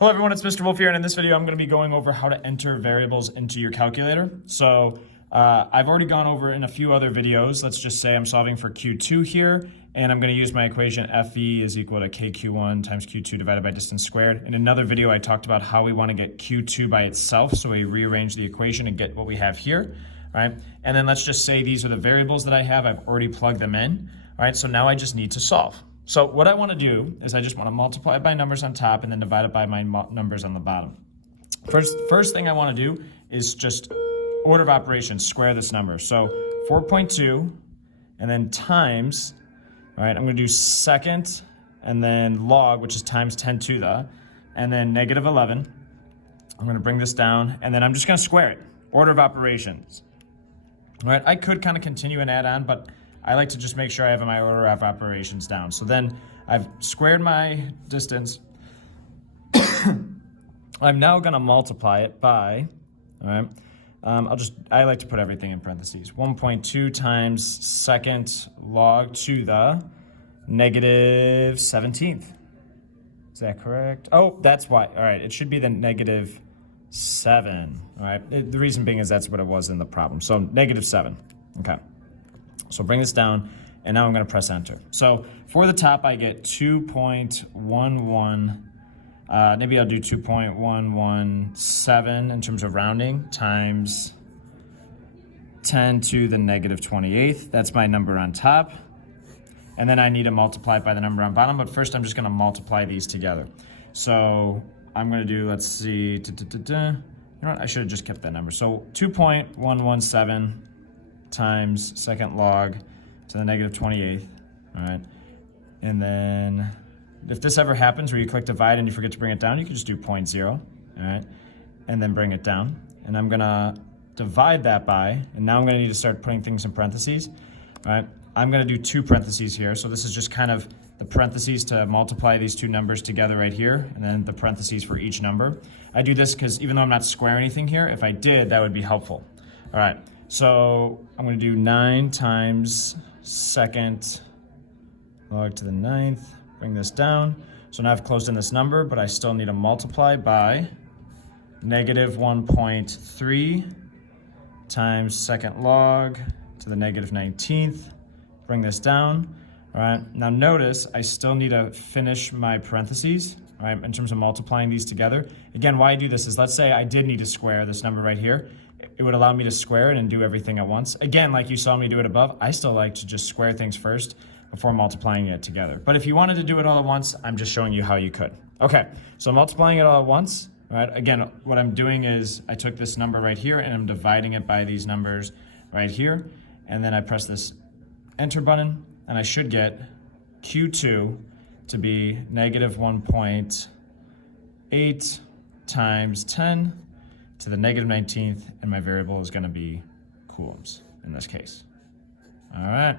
Hello everyone, it's Mr. Wolfe here, and in this video I'm going to be going over how to enter variables into your calculator. So I've already gone over in a few other videos. Let's just say I'm solving for Q2 here, and I'm going to use my equation FE is equal to KQ1 times Q2 divided by distance squared. In another video I talked about how we want to get Q2 by itself, so we rearrange the equation and get what we have here, right? And then let's just say these are the variables that I have. I've already plugged them in, all right? So now I just need to solve. So what I want to do is I just want to multiply by numbers on top and then divide it by my numbers on the bottom. First thing I want to do is just order of operations, square this number. So 4.2 and then times, all right, I'm going to do second and then log, which is times 10 to the, and then negative 11. I'm going to bring this down and then I'm just going to square it. Order of operations. All right, I could kind of continue and add on, but I like to just make sure I have my order of operations down. So then I've squared my distance. I'm now going to multiply it by, all right, I like to put everything in parentheses. 1.2 times second log to the negative 17th. Is that correct? Oh, that's why. All right, it should be the negative 7. All right, the reason being is that's what it was in the problem. So negative 7. Okay. So bring this down, and now I'm going to press enter. So for the top, I get 2.11, maybe I'll do 2.117 in terms of rounding, times 10 to the negative 28th. That's my number on top. And then I need to multiply it by the number on bottom, but first I'm just going to multiply these together. So I'm going to do, let's see, you know what, I should have just kept that number. So 2.117 times second log to the negative 28th, all right? And then if this ever happens where you click divide and you forget to bring it down, you can just do 0.0, all right? And then bring it down. And I'm gonna divide that by, and now I'm gonna need to start putting things in parentheses, all right? I'm gonna do 2 parentheses here. So this is just kind of the parentheses to multiply these 2 numbers together right here, and then the parentheses for each number. I do this because even though I'm not squaring anything here, if I did, that would be helpful. All right. So I'm going to do 9 times second log to the 9th, bring this down. So now I've closed in this number, but I still need to multiply by negative 1.3 times second log to the negative 19th, bring this down. All right, now notice I still need to finish my parentheses, all right, in terms of multiplying these together. Again, why I do this is, let's say I did need to square this number right here. It would allow me to square it and do everything at once. Again, like you saw me do it above, I still like to just square things first before multiplying it together. But if you wanted to do it all at once, I'm just showing you how you could. Okay, so multiplying it all at once, right? Again, what I'm doing is I took this number right here and I'm dividing it by these numbers right here. And then I press this enter button and I should get Q2 to be negative 1.8 times 10 to the negative 19th, and my variable is going to be coulombs in this case. All right.